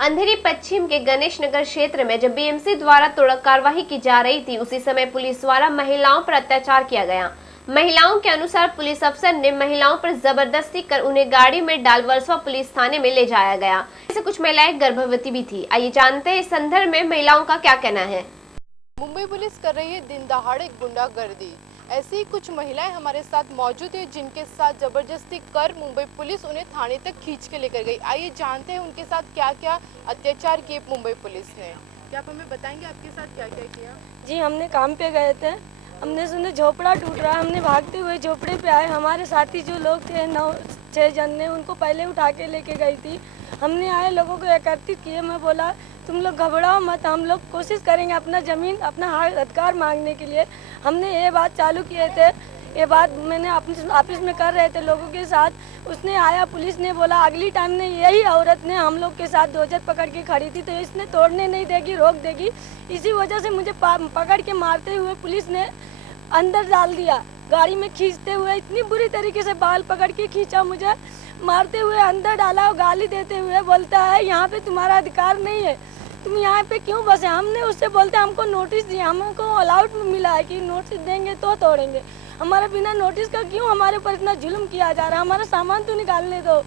अंधेरी पश्चिम के गणेश नगर क्षेत्र में जब बीएमसी द्वारा तोड़ कार्रवाई की जा रही थी, उसी समय पुलिस द्वारा महिलाओं पर अत्याचार किया गया। महिलाओं के अनुसार पुलिस अफसर ने महिलाओं पर जबरदस्ती कर उन्हें गाड़ी में डाल वर्सोवा पुलिस थाने में ले जाया गया। इससे कुछ महिलाएं गर्भवती भी थी। आइए जानते हैं इस संदर्भ में महिलाओं का क्या कहना है। मुंबई पुलिस कर रही है दिन दहाड़े गुंडागर्दी। ऐसी ही कुछ महिलाएं हमारे साथ मौजूद है जिनके साथ जबरदस्ती कर मुंबई पुलिस उन्हें थाने तक खींच के लेकर गई। आइए जानते हैं उनके साथ क्या क्या अत्याचार किए मुंबई पुलिस ने। क्या आप हमें बताएंगे आपके साथ क्या क्या किया? जी, हमने काम पे गए थे, हमने सुने झोपड़ा टूट रहा है, हमने भागते हुए झोपड़े पे आए। हमारे साथी जो लोग थे 9-6 जन ने उनको पहले उठा के लेके गई थी। हमने आए लोगों को एकत्रित किए। मैं बोला तुम लोग घबराओ मत, हम लोग कोशिश करेंगे अपना ज़मीन अपना अधिकार मांगने के लिए। हमने ये बात चालू किए थे, ये बात मैंने ऑफिस में कर रहे थे लोगों के साथ। उसने आया, पुलिस ने बोला अगली टाइम ने यही औरत ने हम लोग के साथ डोजर पकड़ के खड़ी थी, तो इसने तोड़ने नहीं देगी, रोक देगी। इसी वजह से मुझे पकड़ के मारते हुए पुलिस ने अंदर डाल दिया, गाड़ी में खींचते हुए इतनी बुरी तरीके से बाल पकड़ के खींचा, मुझे मारते हुए अंदर डाला और गाली देते हुए बोलता है यहाँ पे तुम्हारा अधिकार नहीं है, तुम यहाँ पे क्यों बसे। हमने उससे बोलते हमको नोटिस दिया, हमको अलाउड मिला है कि नोटिस देंगे तो तोड़ेंगे। हमारे बिना नोटिस का क्यों हमारे ऊपर इतना जुल्म किया जा रहा है। हमारा सामान तो निकालने दो।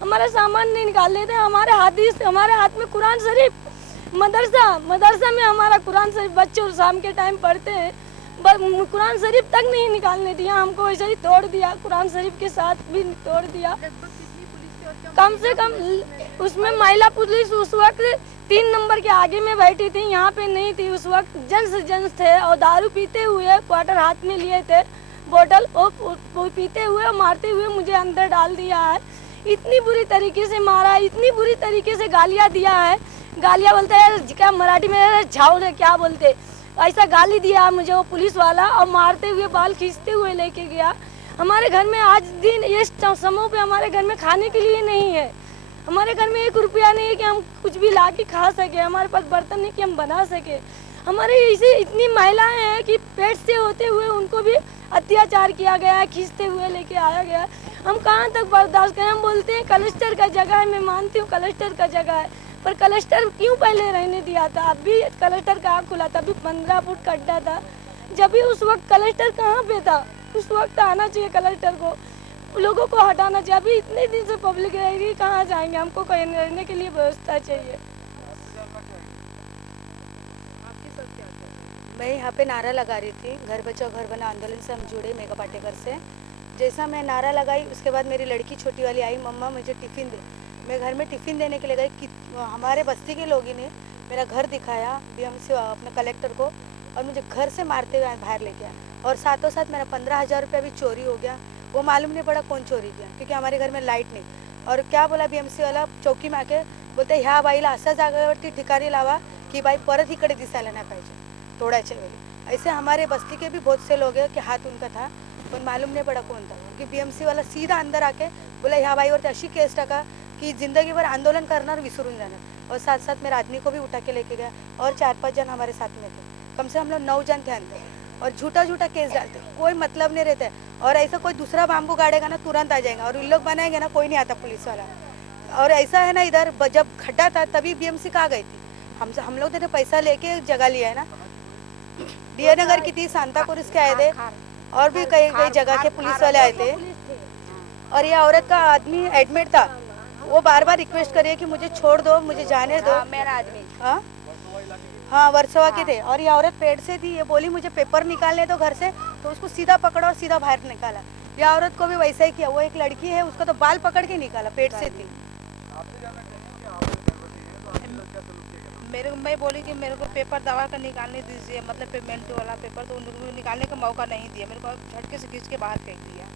हमारा सामान नहीं निकालने थे। हमारे हाथ में कुरान शरीफ, मदरसा में हमारा कुरान शरीफ बच्चे शाम के टाइम पढ़ते हैं, कुरान शरीफ तक नहीं निकालने दिया। हमको ऐसे ही तोड़ दिया, कुरान शरीफ के साथ भी तोड़ दिया। कम से कम उसमें महिला पुलिस उस वक्त 3 नंबर के आगे में बैठी थी, यहाँ पे नहीं थी। उस वक्त जेंट्स थे और दारू पीते हुए क्वार्टर हाथ में लिए थे, बोतल वो पीते हुए और मारते हुए मुझे अंदर डाल दिया है। इतनी बुरी तरीके से मारा, इतनी बुरी तरीके से गालियाँ दिया है। गालियाँ बोलते हैं क्या मराठी में, झाऊ क्या बोलते, ऐसा गाली दिया मुझे वो पुलिस वाला और मारते हुए बाल खींचते हुए लेके गया। हमारे घर में आज दिन इस समय पे हमारे घर में खाने के लिए नहीं है। हमारे घर में 1 रुपया नहीं है कि हम कुछ भी ला के खा सके। हमारे पास बर्तन नहीं कि हम बना सके। हमारे इसे इतनी महिलाएं हैं कि पेट से होते हुए उनको भी अत्याचार किया गया है, खींचते हुए लेके आया गया। हम कहाँ तक बर्दाश्त करें। हम बोलते हैं कलेक्टर का जगह है, मैं मानती हूँ कलेक्टर का जगह है, पर कलेक्टर क्यों पहले रहने दिया था। अभी कलेक्टर का आँख खुला था, अभी 15 फुट गड्ढा था। जब भी उस वक्त कलेक्टर कहाँ पे था, उस वक्त आना चाहिए कलेक्टर को, लोगों को हटाना चाहिए। अभी इतने दिन से पब्लिक रहेगी, कहाँ जाएंगे, हमको कहीं रहने के लिए व्यवस्था चाहिए। मैं यहाँ पे नारा लगा रही थी, घर बचाओ घर बना आंदोलन से हम जुड़े मेघा पाटेकर से। जैसा मैं नारा लगाई उसके बाद मेरी लड़की छोटी वाली आई, मम्मा मुझे टिफ़िन दे। मैं घर में टिफ़िन देने के लिए गई कि हमारे बस्ती के लोगों ने मेरा घर दिखाया बीएमसी अपने कलेक्टर को, और मुझे घर से मारते हुए बाहर ले गया। और साथों साथ मेरा 15,000 रुपया भी चोरी हो गया। वो मालूम नहीं पड़ा कौन चोरी किया, क्योंकि हमारे घर में लाईट नाही। और क्या बोला बीएमसी वाला चौकी में आके, बोलते ह्या बाईला अशा जागेवरती ठिकाणी लावा की बाई परत इकडे दिसायला नाही पाहिजे तोडायच्या वेळी। ऐसे हमारे बस्ती के भी बहुत से लोग हैं कि हाथ उनका था, पण मालूम नहीं पड़ा कौन था, क्योंकि बीएमसी वाला सीधा अंदर आके बोला ह्या बाईवरती अशी केस टाका की जिंदगीभर आंदोलन करणार विसरून जाणार। और साथ साथ मेरे आदमी को भी उठा के लेके गया, और 4-5 जन हमारे साथ में थे। कम से हम लोग 9 जन थे अंदर, और झूठा केस डालते, कोई मतलब नहीं रहता है। और ऐसा कोई दूसरा बाम्बू गाड़ेगा ना तुरंत आ जाएगा, और इन लोग बनाएंगे ना कोई नहीं आता पुलिस वाला। और ऐसा है ना, इधर जब खड्डा था तभी बीएमसी कहाँ गई थी। हम लोग तो पैसा लेके जगह लिया है ना। डी नगर की थी, सांता क्रूज के आए थे, और भी कई जगह के पुलिस वाले आए थे। और ये औरत का आदमी एडमिट था, वो बार बार रिक्वेस्ट करिए कि मुझे छोड़ दो, मुझे जाने दो। मेरा आदमी हाँ वर्सोवा के थे। और ये औरत पेट से थी, ये बोली मुझे पेपर निकालने दो घर से, तो उसको सीधा पकड़ा और सीधा बाहर निकाला। ये औरत को भी वैसा ही किया। वो एक लड़की है, उसको तो बाल पकड़ के निकाला, पेट से थी। मैं बोली कि मेरे को पेपर दवा का निकालने दीजिए, मतलब पेमेंट वाला पेपर, तो उनको निकालने का मौका नहीं दिया, मेरे को झटके से खींच के बाहर फेंक दिया।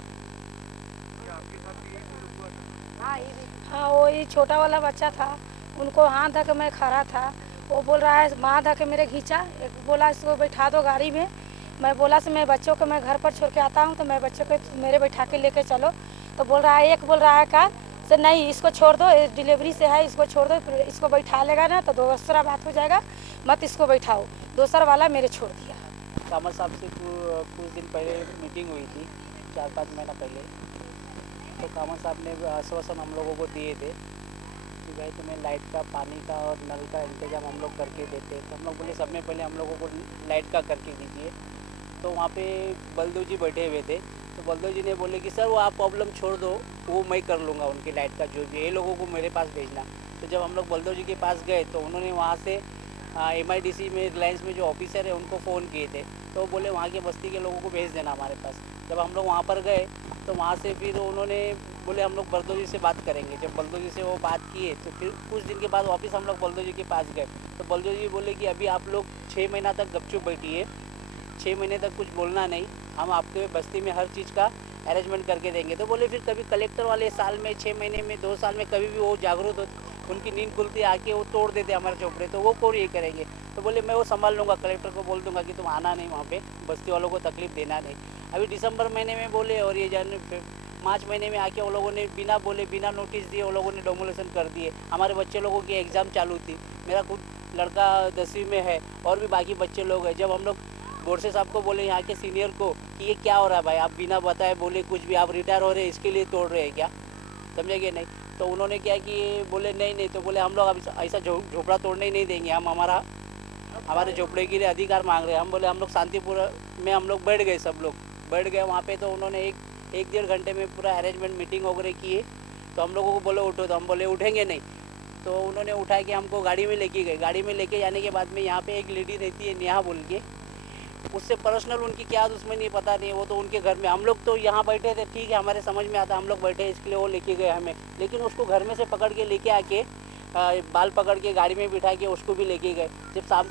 हाँ, वो ये छोटा वाला बच्चा था, उनको हाथ धके मैं खड़ा था। वो बोल रहा है माँ धके मेरे खींचा, एक बोला इसको बैठा दो गाड़ी में। मैं बोला से मैं बच्चों को मैं घर पर छोड़ के आता हूँ, तो मैं बच्चों को मेरे बैठा के लेके चलो। तो बोल रहा है, एक बोल रहा है का से नहीं इसको छोड़ दो, डिलीवरी से है, इसको छोड़ दो, इसको बैठा लेगा ना तो दूसरा बात हो जाएगा, मत इसको बैठाओ। दूसरा वाला मेरे छोड़ दिया। कामत साहब से कुछ दिन पहले मीटिंग हुई थी, 4-5 महीना पहले, तो कामत साहब ने आश्वासन हम लोगों को दिए थे कि भाई तुम्हें लाइट का, पानी का और नल का इंतज़ाम हम लोग करके देते हैं। तो हम लोग बोले सब में पहले हम लोगों को लाइट का करके दीजिए। तो वहाँ पे बलदेव जी बैठे हुए थे, तो बलदेव जी ने बोले कि सर वो आप प्रॉब्लम छोड़ दो, वो मैं कर लूँगा उनकी लाइट का जो भी, ये लोगों को मेरे पास भेजना। तो जब हम लोग बलदेव जी के पास गए तो उन्होंने वहाँ से MIDC में, रिलायंस में जो ऑफिसर है उनको फ़ोन किए थे, तो बोले वहाँ के बस्ती के लोगों को भेज देना हमारे पास। जब हम लोग वहाँ पर गए तो वहाँ से फिर उन्होंने बोले हम लोग बलदेव जी से बात करेंगे। जब बलदेव जी से वो बात किए तो फिर कुछ दिन के बाद वापस हम लोग बलदेव जी के पास गए, तो बलदेव जी बोले कि अभी आप लोग 6 महीना तक गपचुप बैठिए, 6 महीने तक कुछ बोलना नहीं, हम आपके बस्ती में हर चीज़ का अरेंजमेंट करके देंगे। तो बोले फिर कभी कलेक्टर वाले साल में, 6 महीने में, 2 साल में कभी भी वो जागरूक होते, उनकी नींद खुलती आके वो तोड़ देते हमारे चौपड़े, तो वो कौन ये करेंगे। तो बोले मैं वो संभाल लूँगा, कलेक्टर को बोल दूँगा कि तुम आना नहीं वहाँ पे, बस्ती वालों को तकलीफ देना नहीं। अभी दिसंबर महीने में बोले और ये मार्च महीने में आके वो लोगों ने बिना बोले, बिना नोटिस दिए वो लोगों ने डोमोलेशन कर दिए। हमारे बच्चे लोगों की एग्ज़ाम चालू थी, मेरा खुद लड़का 10वीं में है और भी बाकी बच्चे लोग हैं। जब हम लोग बोरसे साहब को बोले, यहाँ के सीनियर को, कि ये क्या हो रहा है भाई, आप बिना बताए बोले कुछ भी, आप रिटायर हो रहे हैं इसके लिए तोड़ रहे हैं क्या, समझेंगे नहीं। तो उन्होंने क्या कि बोले नहीं, तो बोले हम लोग अभी ऐसा झोपड़ा तोड़ने ही नहीं देंगे, हम हमारे झोपड़े के लिए अधिकार मांग रहे हैं। हम बोले हम लोग शांतिपुर में हम लोग बैठ गए, सब लोग बैठ गए वहाँ पे। तो उन्होंने एक 1.5 घंटे में पूरा अरेंजमेंट, मीटिंग वगैरह किए। तो हम लोगों को बोले उठो, तो हम बोले उठेंगे नहीं। तो उन्होंने उठा के हमको गाड़ी में लेके गए। गाड़ी में लेके जाने के बाद में यहाँ पे एक लेडी रहती है नेहा बोल के, उससे पर्सनल उनकी क्या दुश्मनी पता नहीं, वो तो उनके घर में, हम लोग तो यहाँ बैठे थे, ठीक है हमारे समझ में आता, हम लोग बैठे इसके लिए वो लेके गए हमें। लेकिन उसको घर में से पकड़ के लेके आके बाल पकड़ के गाड़ी में बिठा के उसको भी लेके गए। जब शाम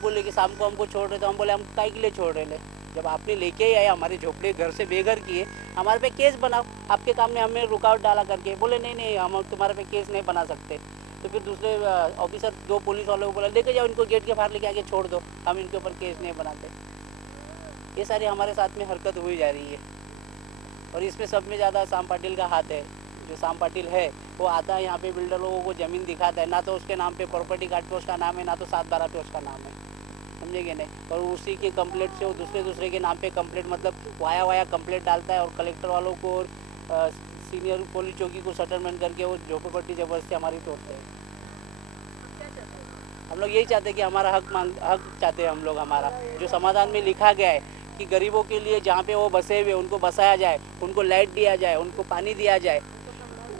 को हमको छोड़ रहे तो हम बोले हम काहे के लिए छोड़ रहे ले, जब आपने लेके आए हमारे झोपड़े घर से बेघर किए, हमारे पे केस बनाओ, आपके काम में हमें रुकावट डाला करके। बोले नहीं हम तुम्हारे पे केस नहीं बना सकते। तो फिर दूसरे ऑफिसर 2 पुलिस वालों को बोला लेके जाओ इनको, गेट के बाहर लेके आके छोड़ दो, हम इनके ऊपर केस नहीं बनाते। ये सारी हमारे साथ में हरकत हुई जा रही है और इसमें सब में ज़्यादा शाम पाटिल का हाथ है। जो शाम पाटिल है वो आता है यहाँ पे बिल्डर लोगों को ज़मीन दिखाता है, ना तो उसके नाम पे प्रॉपर्टी कार्ड पे उसका नाम है, ना तो 7/12 पे उसका नाम है, समझेंगे नहीं। और उसी के कंप्लेंट से वो दूसरे के नाम पे कंप्लेंट, मतलब वाया कंप्लेंट डालता है और कलेक्टर वालों को और सीनियर पुलिस चौकी को सेटलमेंट करके वो झोपड़पट्टी ज़बरदस्ती हमारी तोड़ते हैं। हम लोग यही चाहते हैं कि हमारा हक चाहते हैं हम लोग, हमारा जो समाधान में लिखा गया है कि गरीबों के लिए जहाँ पे वो बसे हुए उनको बसाया जाए, उनको लाइट दिया जाए, उनको पानी दिया जाए,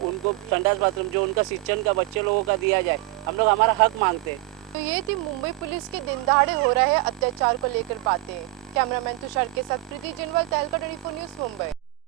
उनको संडास बाथरूम जो उनका सिंचन का बच्चे लोगों का दिया जाए। हम लोग हमारा हक मांगते हैं। तो ये थी मुंबई पुलिस के दिन दहाड़े हो रहे अत्याचार को लेकर बातें। कैमरामैन तुषार के साथ प्रीति जिनवाल, तहलका 24 न्यूज़, मुंबई।